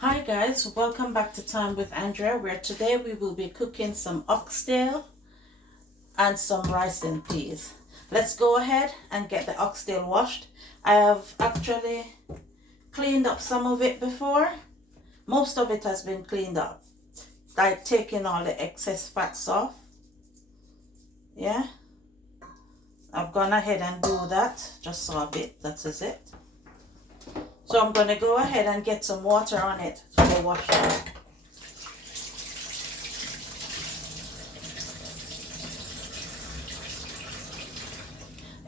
Hi guys, welcome back to Time with Andrea, where today we will be cooking some oxtail and some rice and peas. Let's go ahead and get the oxtail washed. I have actually cleaned up some of it before. Most of it has been cleaned up, like taking all the excess fats off. Yeah, I've gone ahead and do that, just saw a bit, that is it. So I'm going to go ahead and get some water on it to wash it.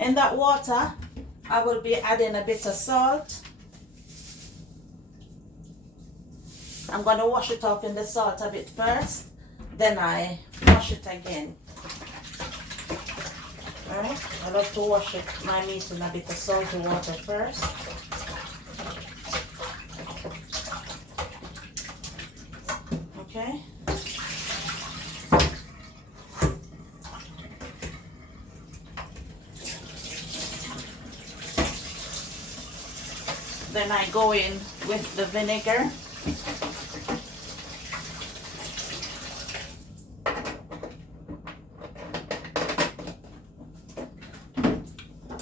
In that water, I will be adding a bit of salt. I'm going to wash it off in the salt a bit first, then I wash it again. Alright, I love to wash my meat in a bit of salty water first. Okay. Then I go in with the vinegar.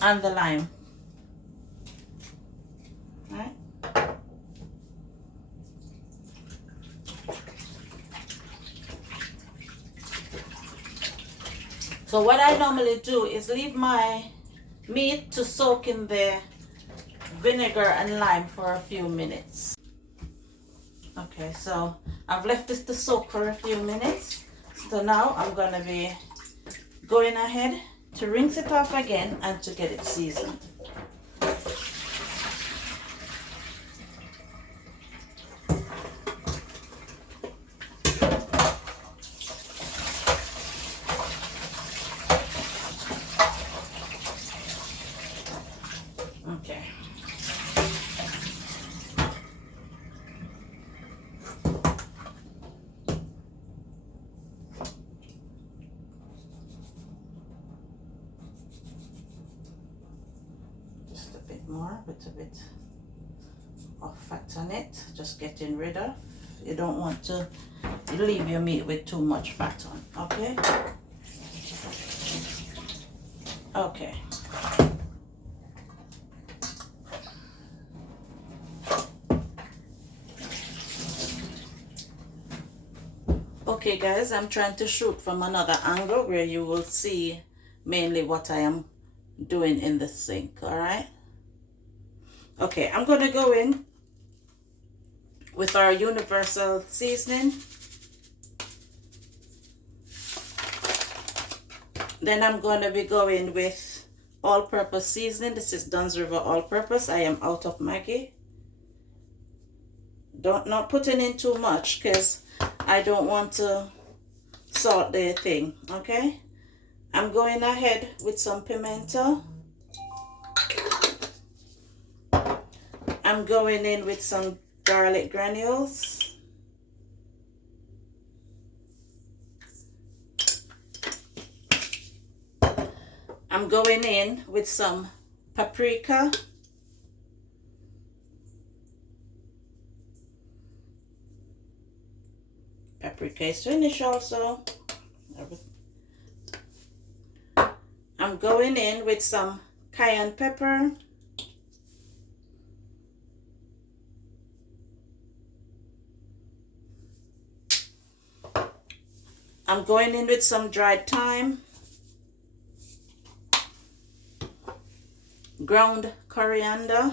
And the lime. Right. So what I normally do is leave my meat to soak in the vinegar and lime for a few minutes. Okay, so I've left this to soak for a few minutes. So now I'm going to be going ahead to rinse it off again and to get it seasoned. Okay. Just a bit more with a bit of fat on it, just getting rid of. You don't want to leave your meat with too much fat on, okay? Okay. Okay guys, I'm trying to shoot from another angle where you will see mainly what I am doing in the sink, alright? Okay, I'm going to go in with our universal seasoning. Then I'm going to be going with all-purpose seasoning. This is Dunn's River all-purpose. I am out of Maggi. Not putting in too much because I don't want to salt the thing, okay? I'm going ahead with some pimento. I'm going in with some garlic granules. I'm going in with some paprika. Paprika is finished also. I'm going in with some cayenne pepper. I'm going in with some dried thyme, ground coriander,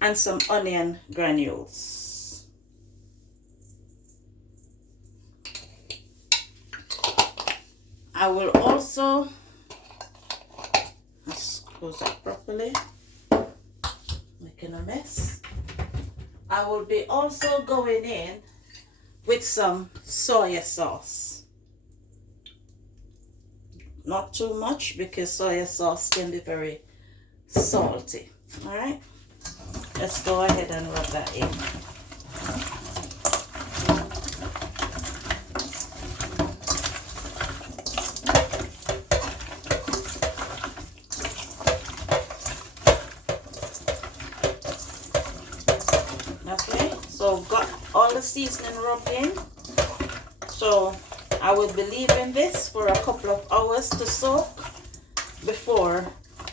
and some onion granules. I will also, let's close that properly, making a mess. I will be also going in with some soy sauce. Not too much because soy sauce can be very salty. All right. Let's go ahead and rub that in. the seasoning rubbed in. So I will be leaving this for a couple of hours to soak before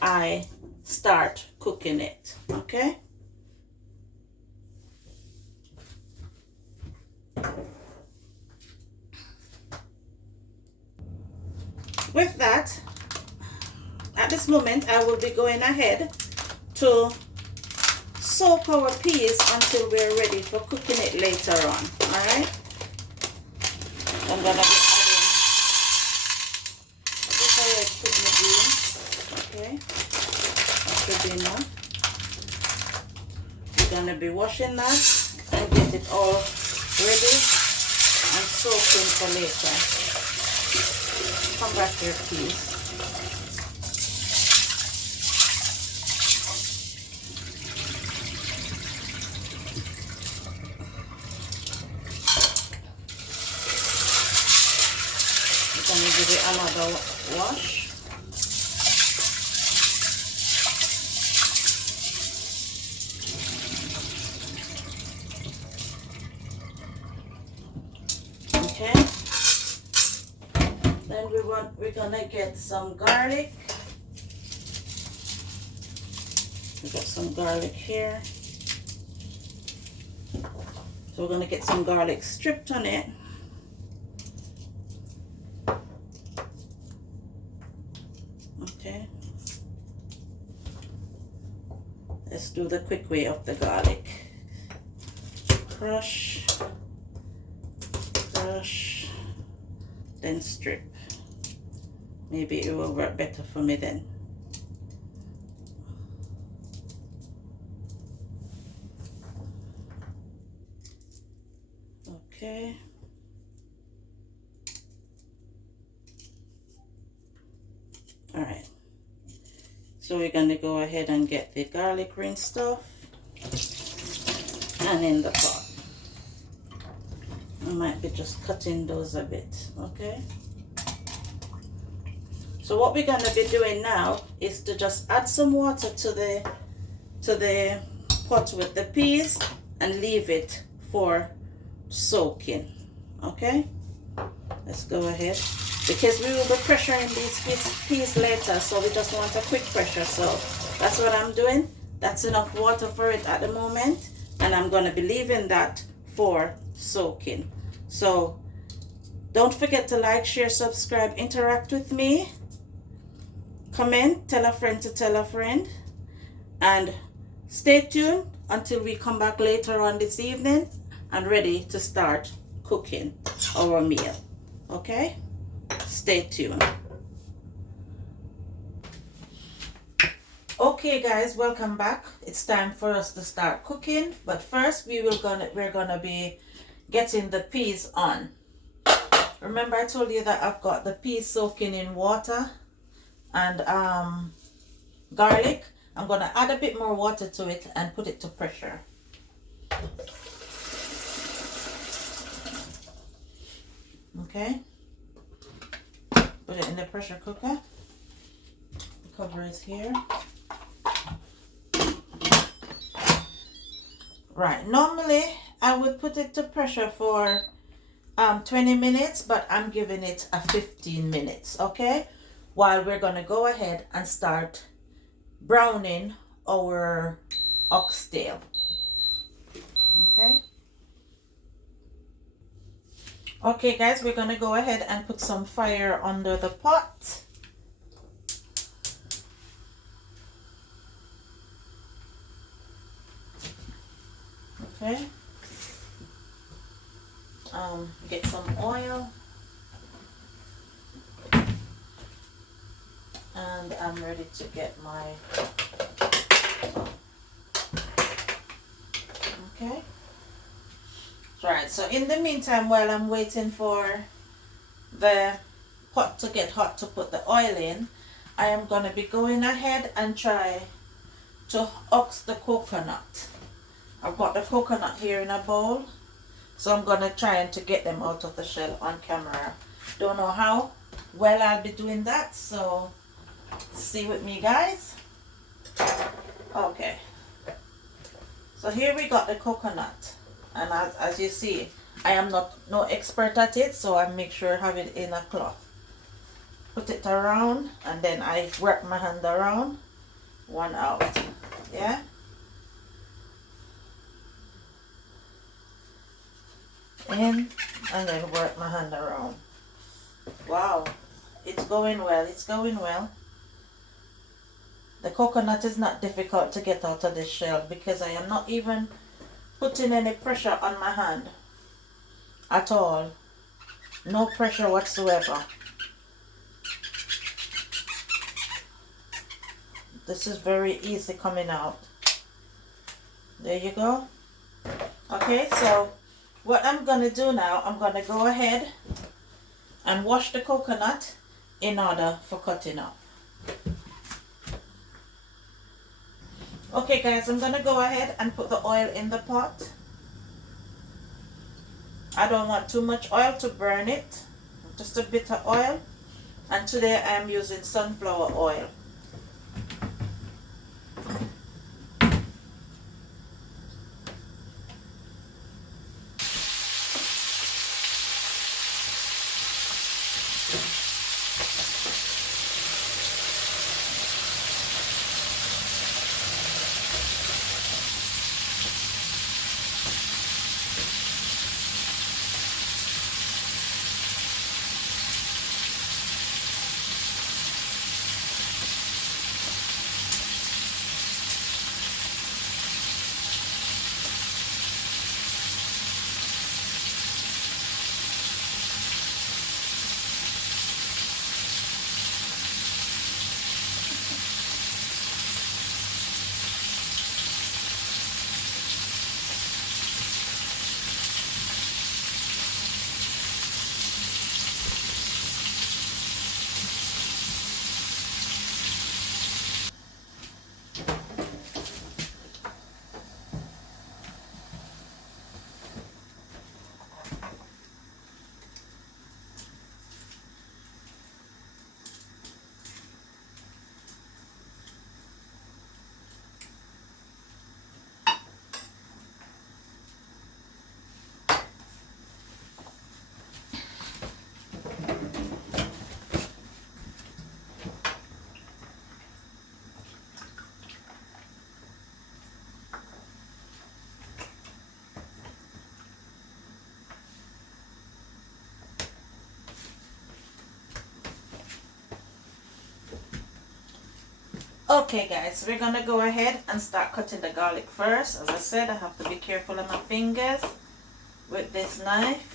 I start cooking it. Okay? With that, at this moment, I will be going ahead to soak our peas until we're ready for cooking it later on. Alright? I'm gonna be adding a bit of red kidney beans. Okay? That should be enough. We're gonna be washing that and get it all ready and soaking for later. Come back here, please. We're going to give it another wash. Okay. Then we're gonna get some garlic. We got some garlic here. So we're gonna get some garlic stripped on it. Okay. Let's do the quick way of the garlic. Crush, crush, then strip. Maybe it will work better for me then. Okay. All right. So we're going to go ahead and get the garlic rinsed off and in the pot. I might be just cutting those a bit, okay? So what we're going to be doing now is to just add some water to the pot with the peas and leave it for soaking. Okay, let's go ahead because we will be pressuring these peas later, so we just want a quick pressure. So that's what I'm doing. That's enough water for it at the moment, and I'm going to be leaving that for soaking. So don't forget to like, share, subscribe, interact with me, comment, tell a friend to tell a friend, and stay tuned until we come back later on this evening and ready to start cooking our meal. Okay, stay tuned. Okay guys, welcome back. It's time for us to start cooking, but first we're gonna be getting the peas on. Remember I told you that I've got the peas soaking in water and garlic. I'm gonna add a bit more water to it and put it to pressure. Okay, put it in the pressure cooker. The cover is here. Right, normally I would put it to pressure for 20 minutes, but I'm giving it a 15 minutes, okay? While we're gonna go ahead and start browning our oxtail. Okay. Okay guys, we're gonna go ahead and put some fire under the pot. Okay. Get some oil. And I'm ready to get my okay. Right, so in the meantime, while I'm waiting for the pot to get hot to put the oil in, I am going to be going ahead and try to ox the coconut. I've got the coconut here in a bowl, so I'm going to try to get them out of the shell on camera. Don't know how well I'll be doing that, so see with me guys. Okay, so here we got the coconut. And as you see, I am not no expert at it, so I make sure I have it in a cloth. Put it around, and then I wrap my hand around, one out. Yeah. In, and then work my hand around. Wow, it's going well, it's going well. The coconut is not difficult to get out of the shell because I am not even putting any pressure on my hand at all. No pressure whatsoever. This is very easy coming out. There you go. Okay, so what I'm going to do now, I'm going to go ahead and wash the coconut in order for cutting up. Okay guys, I'm going to go ahead and put the oil in the pot. I don't want too much oil to burn it, just a bit of oil. And today I am using sunflower oil. Okay guys, we're gonna go ahead and start cutting the garlic first. As I said, I have to be careful of my fingers with this knife.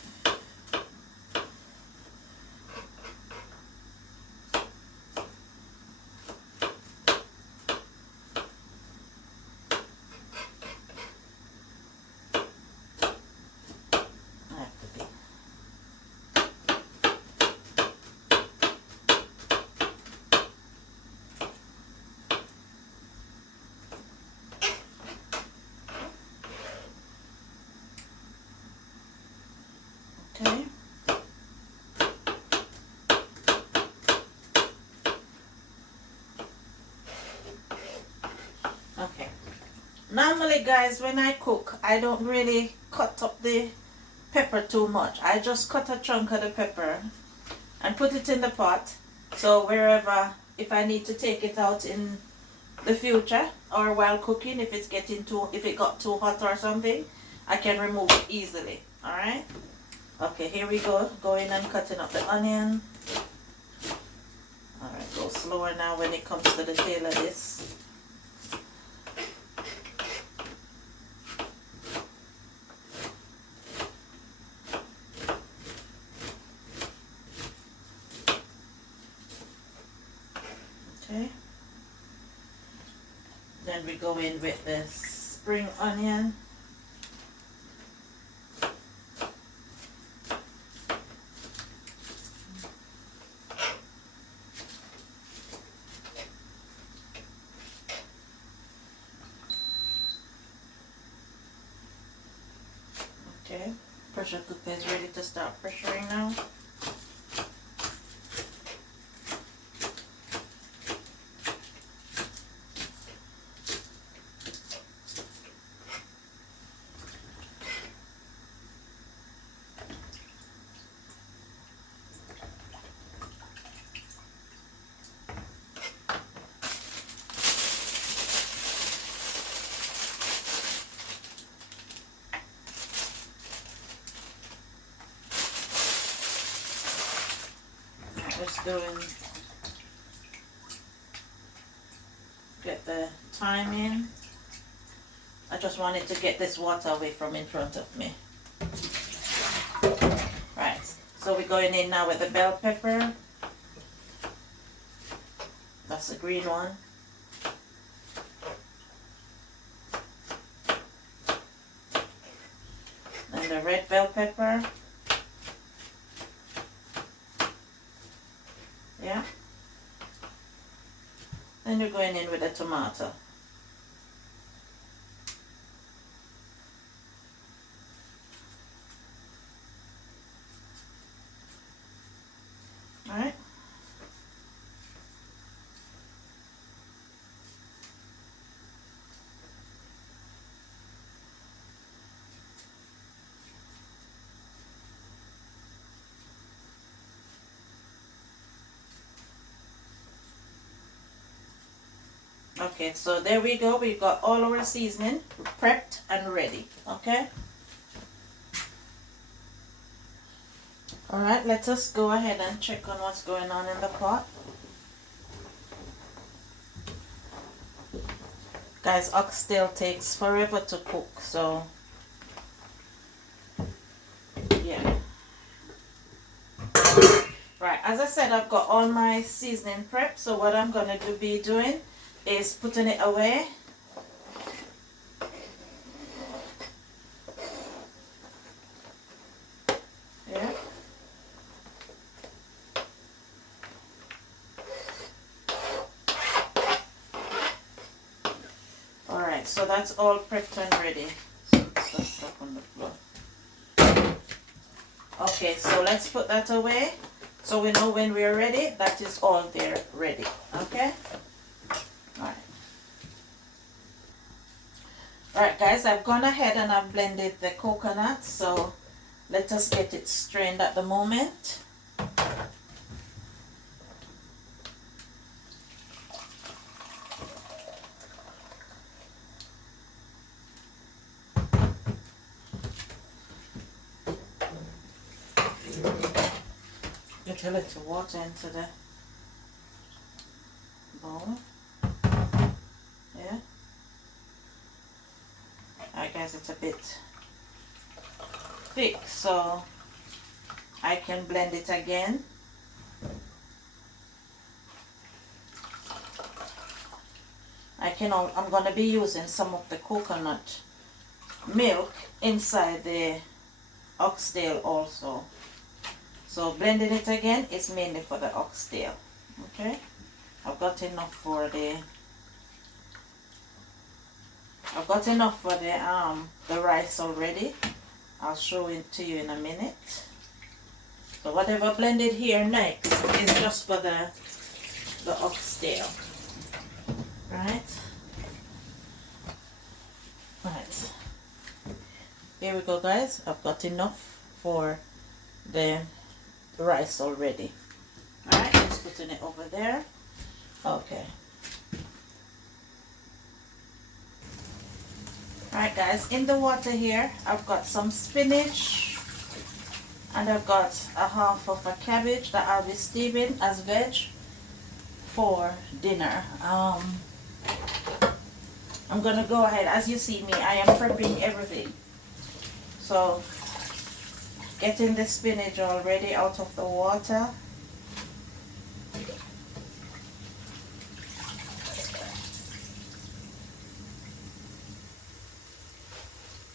Okay. Okay. Normally guys, when I cook, I don't really cut up the pepper too much. I just cut a chunk of the pepper and put it in the pot. So wherever, if I need to take it out in the future or while cooking, if it got too hot or something, I can remove it easily. Alright? Okay, here we go. Going and cutting up the onion. Alright, go slower now when it comes to the tail of this. Okay. Then we go in with the spring onion. Okay, pressure cooker is ready to start pressuring now. Just doing, get the thyme in. I just wanted to get this water away from in front of me. Right, so we're going in now with the bell pepper. That's the green one. And the red bell pepper. Yeah. Then you're going in with the tomato. Alright. Okay, so there we go. We've got all our seasoning prepped and ready. Okay. Alright, let us go ahead and check on what's going on in the pot. Guys, oxtail takes forever to cook, so yeah. Right, as I said, I've got all my seasoning prepped, so what I'm going to be doing is putting it away. Yeah. Alright, so that's all prepped and ready. So that's stuff on the floor. Okay, so let's put that away so we know when we're ready that is all there ready. Okay. Alright guys, I've gone ahead and I've blended the coconut, so let us get it strained at the moment. Get a little water into the bowl. Yeah. Alright guys, it's a bit thick, so I can blend it again. I'm going to be using some of the coconut milk inside the oxtail also. So blending it again is mainly for the oxtail. Okay, I've got enough for the rice already. I'll show it to you in a minute. So whatever blended here next is just for the oxtail. Right. Here we go guys. I've got enough for the rice already. Alright, just putting it over there. Okay. Alright guys, in the water here I've got some spinach and I've got a half of a cabbage that I'll be steaming as veg for dinner. I'm gonna go ahead, as you see me, I am prepping everything. So getting the spinach already out of the water.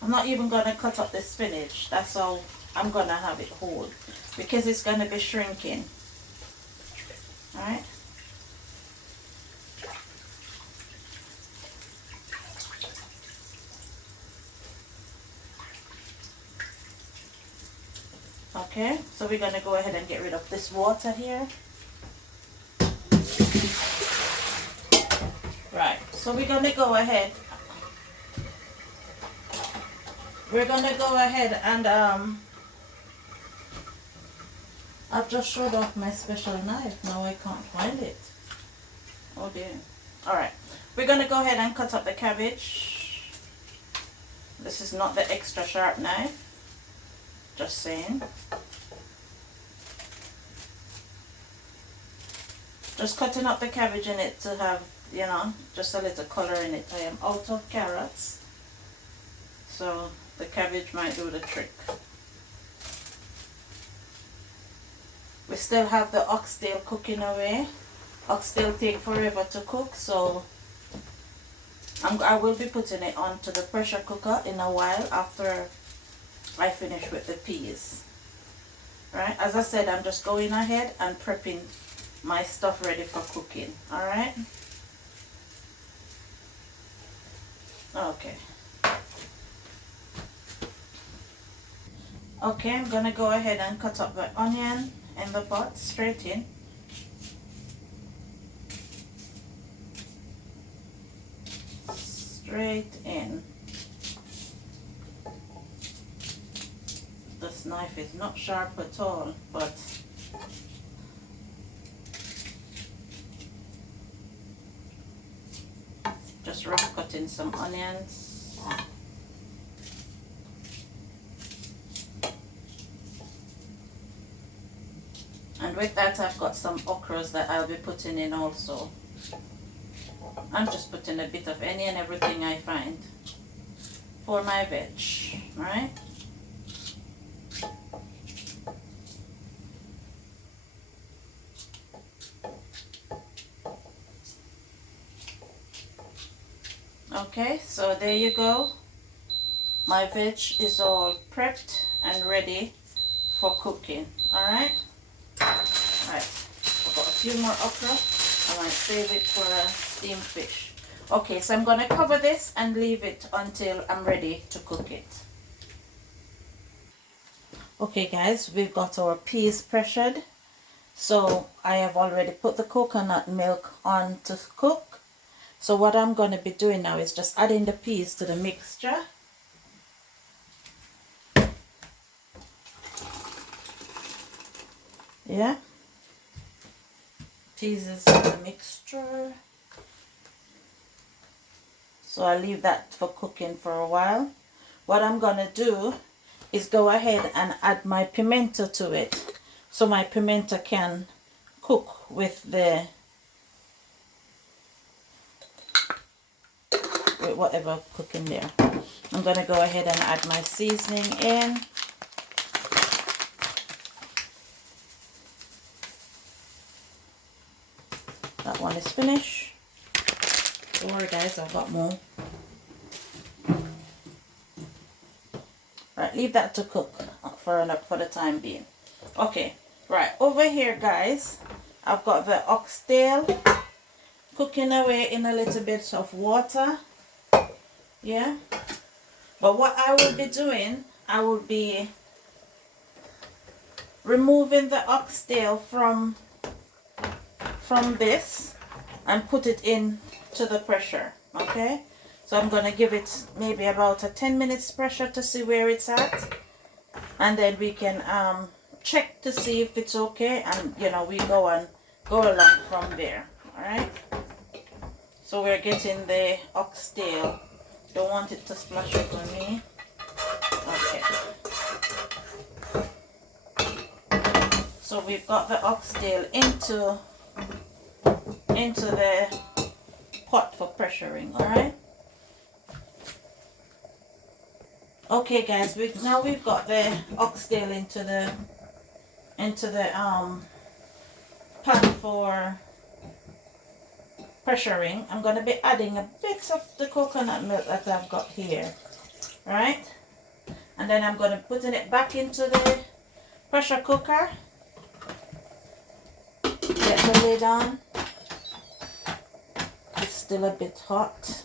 I'm not even going to cut up the spinach. That's how I'm going to have it whole, because it's going to be shrinking. Alright. Okay, so we're going to go ahead and get rid of this water here. Right, so we're going to go ahead. And I've just showed off my special knife. Now I can't find it. Oh dear. Alright, we're going to go ahead and cut up the cabbage. This is not the extra sharp knife. Just saying. Just cutting up the cabbage in it to have, you know, just a little color in it. I am out of carrots, so the cabbage might do the trick. We still have the oxtail cooking away. Oxtail take forever to cook, so I will be putting it onto the pressure cooker in a while after I finish with the peas. Right, as I said, I'm just going ahead and prepping my stuff ready for cooking. Alright? Okay. Okay, I'm gonna go ahead and cut up the onion in the pot straight in. Straight in. This knife is not sharp at all, but just rough cutting some onions. And with that, I've got some okras that I'll be putting in also. I'm just putting a bit of any and everything I find for my veg, right? Okay, so there you go. My veg is all prepped and ready for cooking. Alright? Alright, I've got a few more okra. I might save it for a steamed fish. Okay, so I'm going to cover this and leave it until I'm ready to cook it. Okay guys, we've got our peas pressured. So I have already put the coconut milk on to cook. So what I'm going to be doing now is just adding the peas to the mixture. Yeah. Peas is in the mixture. So I'll leave that for cooking for a while. What I'm going to do is go ahead and add my pimento to it. So my pimento can cook with whatever cooking there. I'm going to go ahead and add my seasoning in. That one is finished. Don't worry guys, I've got more. Right, leave that to cook for the time being. Okay, right, over here guys, I've got the oxtail cooking away in a little bit of water. Yeah, but what I will be doing, I will be removing the oxtail from this and put it in to the pressure. Okay, so I'm going to give it maybe about a 10 minutes pressure to see where it's at, and then we can check to see if it's okay, and you know, we go along from there. All right, so we're getting the oxtail. Don't want it to splash up on me. Okay, so we've got the oxtail into the pot for pressuring. All right. Okay guys, now we've got the oxtail into the pan for pressuring. I'm going to be adding a bit of the coconut milk that I've got here, right? And then I'm going to putting it back into the pressure cooker. Get the lid on. It's still a bit hot.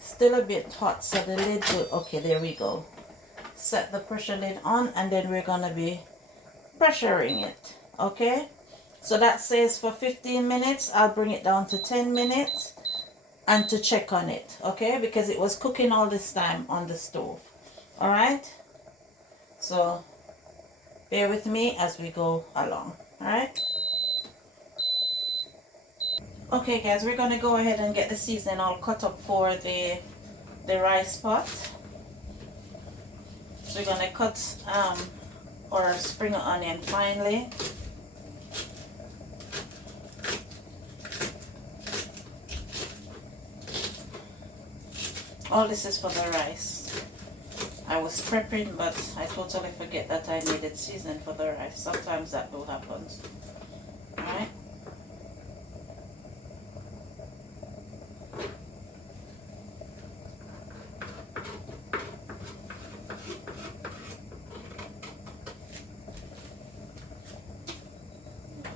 Still a bit hot, so the lid will, okay, there we go. Set the pressure lid on, and then we're going to be pressuring it. Okay, so that says for 15 minutes. I'll bring it down to 10 minutes and to check on it, okay, because it was cooking all this time on the stove. All right, so bear with me as we go along. All right. Okay guys, we're going to go ahead and get the seasoning all cut up for the rice pot. So we're going to cut our spring onion finely. All this is for the rice. I was prepping, but I totally forget that I needed seasoning for the rice. Sometimes that will happen. Alright.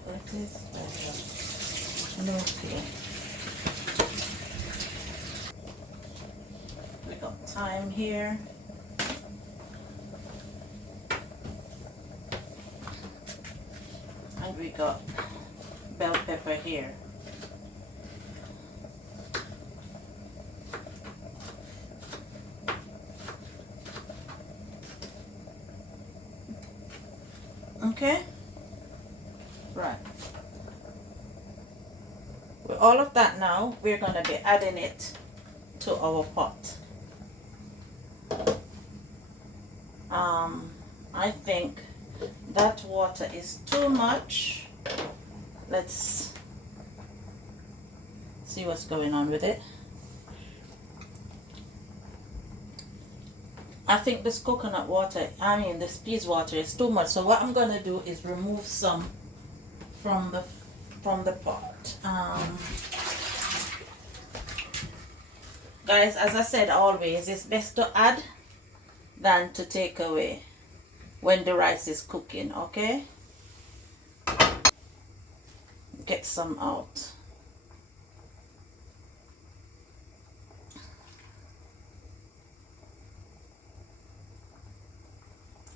That is better. Okay. We got thyme here. And we got bell pepper here. Okay. Right. With all of that now, we're going to be adding it to our pot. I think that water is too much. Let's see what's going on with it. I think this coconut water, this peas water is too much. So what I'm going to do is remove some from the pot. Guys, as I said always, it's best to add than to take away when the rice is cooking, okay? Get some out.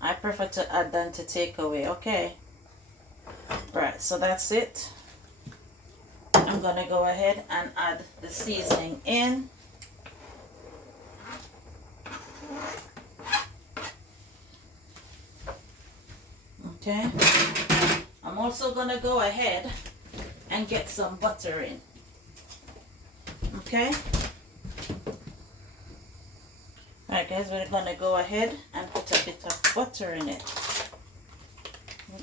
I prefer to add than to take away, okay? Right, so that's it. I'm gonna go ahead and add the seasoning in. Okay, I'm also gonna go ahead and get some butter in. Okay, alright guys, we're gonna go ahead and put a bit of butter in it.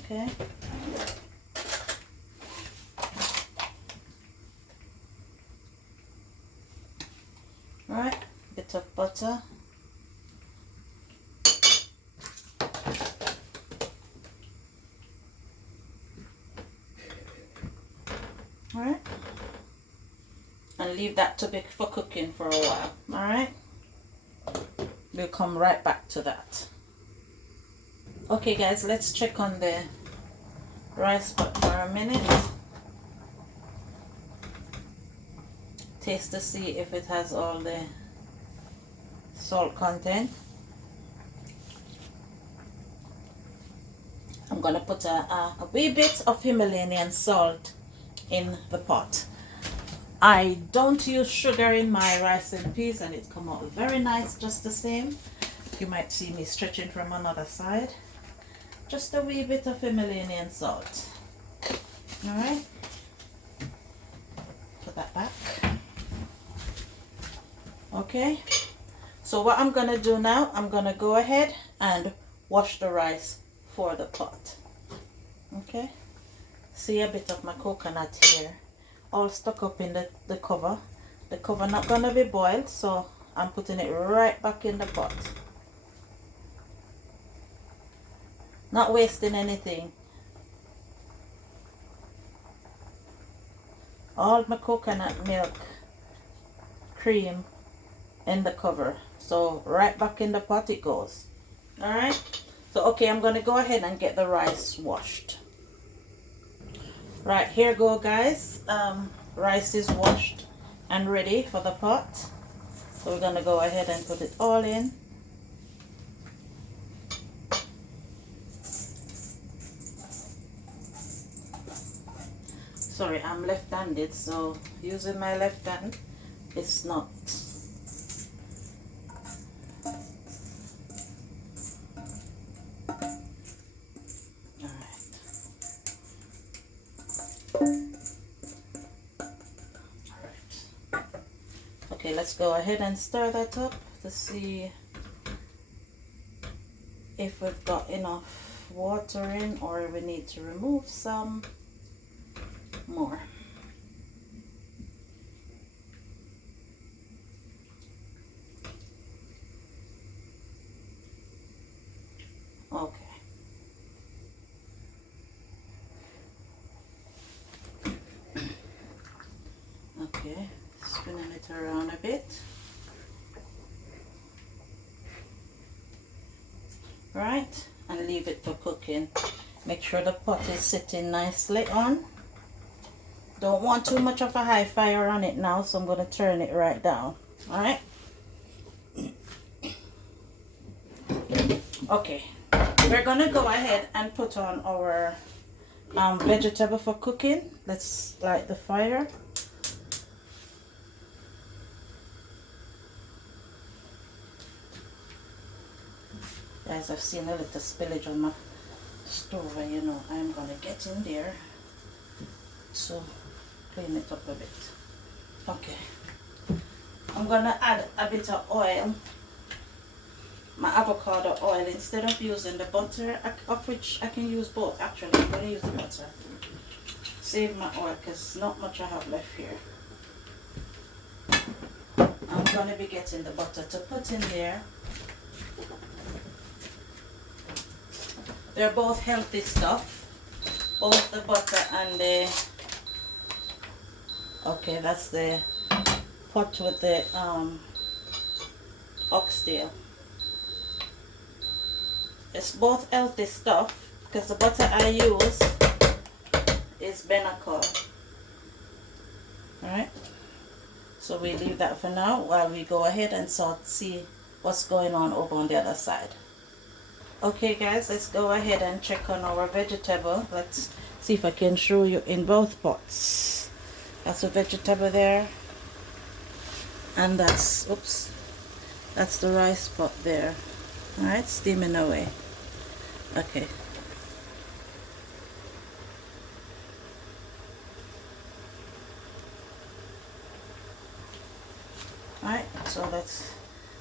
Okay, alright, bit of butter. Alright, and leave that to be for cooking for a while. Alright, we'll come right back to that. Okay guys, let's check on the rice pot for a minute. Taste to see if it has all the salt content. I'm gonna put a wee bit of Himalayan salt in the pot. I don't use sugar in my rice and peas, and it come out very nice just the same. You might see me stretching from another side. Just a wee bit of Himalayan salt. Alright, put that back. Okay, so what I'm gonna do now, I'm gonna go ahead and wash the rice for the pot. Okay, see a bit of my coconut here all stuck up in the cover. The cover not gonna be boiled, so I'm putting it right back in the pot. Not wasting anything. All my coconut milk cream in the cover, so right back in the pot it goes. Alright, so okay, I'm gonna go ahead and get the rice washed. Right, here go guys. Rice is washed and ready for the pot, so we're gonna go ahead and put it all in. Sorry, I'm left-handed, so using my left hand it's not. Okay, let's go ahead and stir that up to see if we've got enough water in or we need to remove some more. bit. Right, and leave it for cooking. Make sure the pot is sitting nicely on. Don't want too much of a high fire on it now, so I'm going to turn it right down. All right. Okay, we're going to go ahead and put on our vegetable for cooking. Let's light the fire. Guys, I've seen a little spillage on my stove, and you know I'm gonna get in there to clean it up a bit. Okay, I'm gonna add a bit of oil, my avocado oil, instead of using the butter, of which I can use both. Actually, I'm gonna use the butter. Save my oil because not much I have left here. I'm gonna be getting the butter to put in there. They're both healthy stuff, both the butter and the, okay, that's the pot with the oxtail. It's both healthy stuff because the butter I use is Benacol. Alright, so we leave that for now while we go ahead and see what's going on over on the other side. Okay guys, let's go ahead and check on our vegetable. Let's see if I can show you in both pots. That's a vegetable there, and that's, oops, that's the rice pot there. Alright, steaming away. Okay. Alright, so that's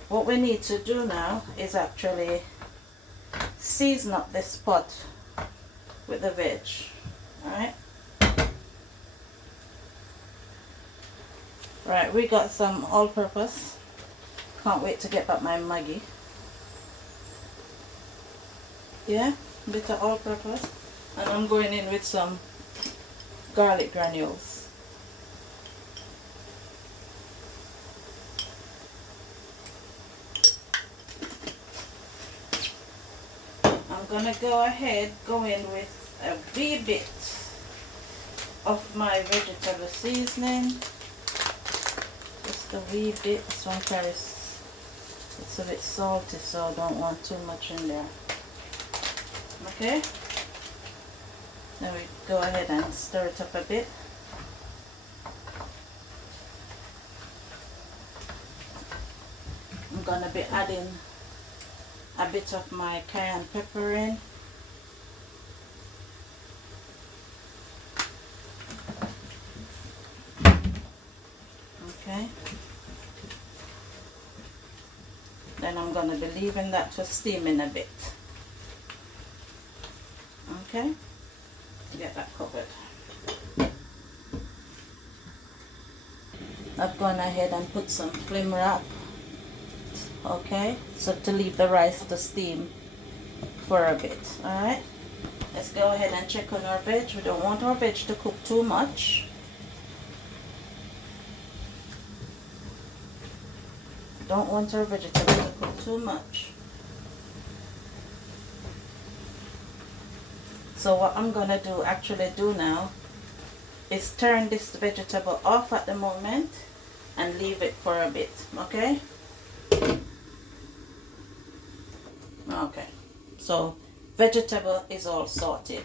what we need to do now, is actually season up this pot with the veg. Alright. Right, we got some all-purpose. Can't wait to get back my Maggi. Yeah, a bit of all-purpose. And I'm going in with some garlic granules. I'm gonna go ahead, go in with a wee bit of my vegetable seasoning. Just a wee bit. This one carries, it's a bit salty, so I don't want too much in there. Okay. Then we go ahead and stir it up a bit. I'm gonna be adding a bit of my cayenne pepper in. Okay. Then I'm going to be leaving that to steam in a bit. Okay. Get that covered. I've gone ahead and put some film wrap. Okay, so to leave the rice to steam for a bit. Alright, let's go ahead and check on our veg. We don't want our veg to cook too much. Don't want our vegetable to cook too much. So what I'm gonna do now is turn this vegetable off at the moment and leave it for a bit. Okay. Okay, so vegetable is all sorted.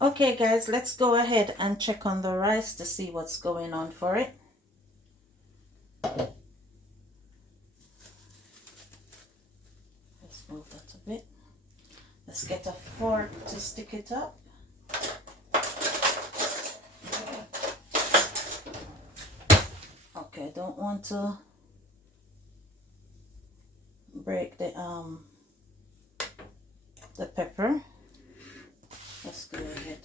Okay guys, let's go ahead and check on the rice to see what's going on for it. Let's move that a bit. Let's get a fork to stick it up. Okay, don't want to break the pepper. Let's go ahead.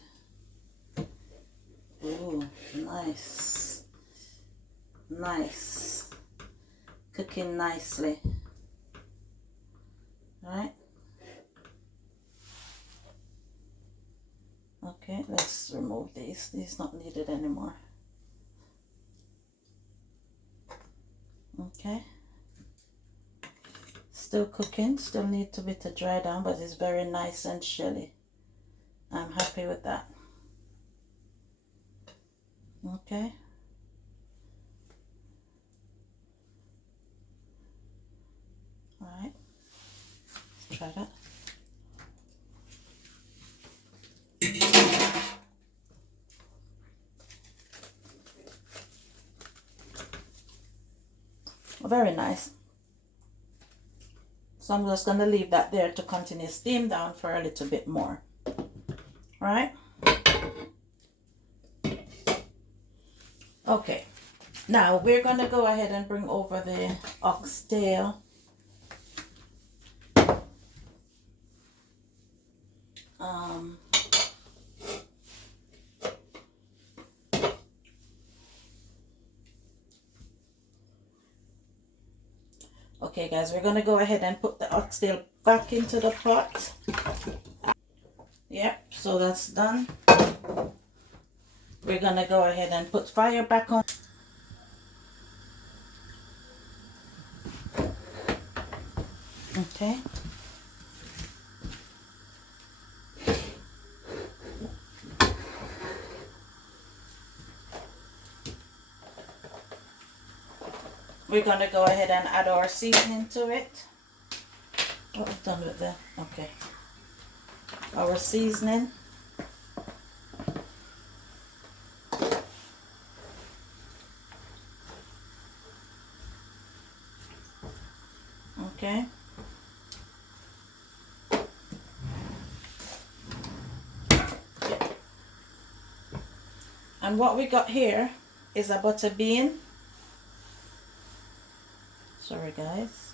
Ooh, nice. Nice. Cooking nicely. Right? Okay, let's remove these. These not needed anymore. Okay. Still cooking, still need a bit to dry down, but it's very nice and shelly. I'm happy with that. Okay. All right. Let's try that. Very nice. So I'm just going to leave that there to continue steam down for a little bit more. Right? Okay. Now we're going to go ahead and bring over the oxtail. Okay guys, we're going to go ahead and put the oxtail back into the pot. Yep, so that's done. We're going to go ahead and put fire back on. Okay. We're going to go ahead and add our seasoning to it. What we've done with that? Okay. Our seasoning. Okay. And what we got here is a butter bean. Sorry guys.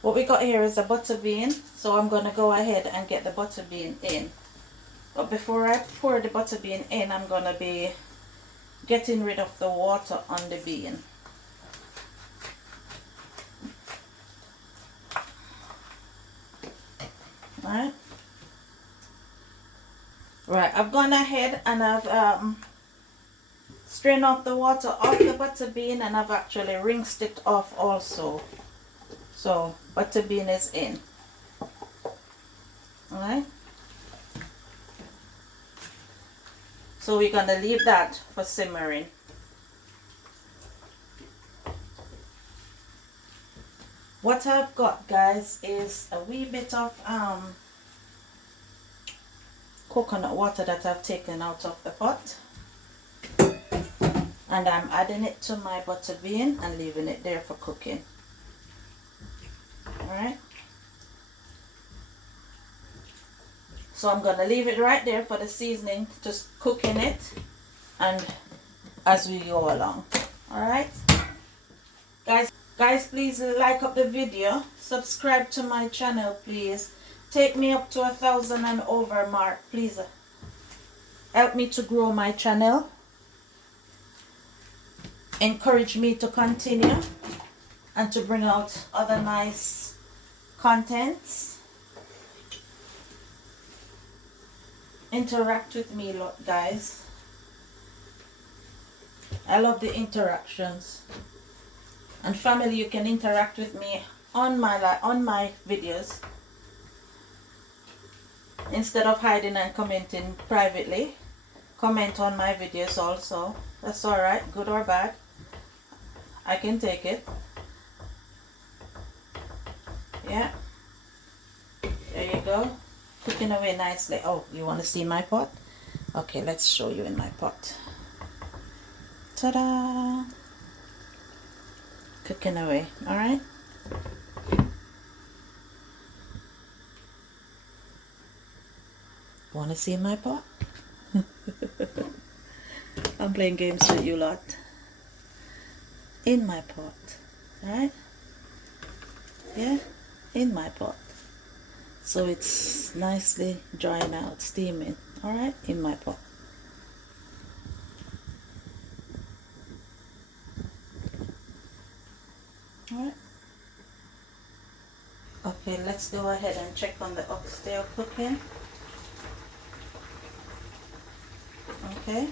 What we got here is a butter bean. So I'm going to go ahead and get the butter bean in. But before I pour the butter bean in, I'm going to be getting rid of the water on the bean. Right? Right, I've gone ahead and I've strained off the water off the butter bean, and I've actually rinsed it off also. So butter bean is in. Alright. So we're gonna leave that for simmering. What I've got guys is a wee bit of coconut water that I've taken out of the pot, and I'm adding it to my butter bean and leaving it there for cooking. Alright, so I'm gonna leave it right there for the seasoning, just cooking it and as we go along. Alright guys, please like up the video, subscribe to my channel, please. Take me up to 1,000 and over mark, please. Help me to grow my channel. Encourage me to continue and to bring out other nice contents. Interact with me, guys. I love the interactions. And family, you can interact with me on my videos. Instead of hiding and commenting privately, comment on my videos also. That's alright, good or bad. I can take it. Yeah. There you go. Cooking away nicely. Oh, you want to see my pot? Okay, let's show you in my pot. Ta-da! Cooking away, alright? Want to see my pot? I'm playing games with you lot. In my pot, alright? Yeah, in my pot. So it's nicely drying out, steaming, alright? In my pot. Alright. Okay, let's go ahead and check on the oxtail cooking. Okay.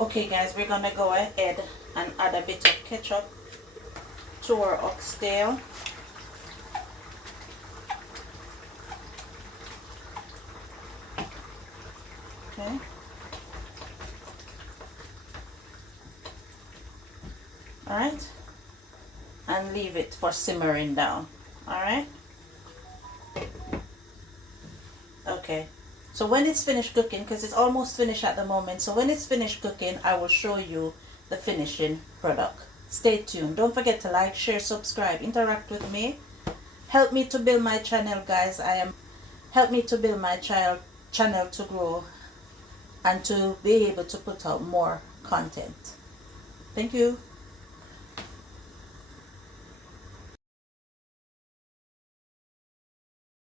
Okay guys, we're gonna go ahead and add a bit of ketchup to our oxtail. Okay. Alright. And leave it for simmering down. Alright. Okay. So when it's finished cooking, because it's almost finished at the moment, so when it's finished cooking, I will show you the finishing product. Stay tuned. Don't forget to like, share, subscribe, interact with me. Help me to build my channel, guys. Help me to build my channel to grow and to be able to put out more content. Thank you.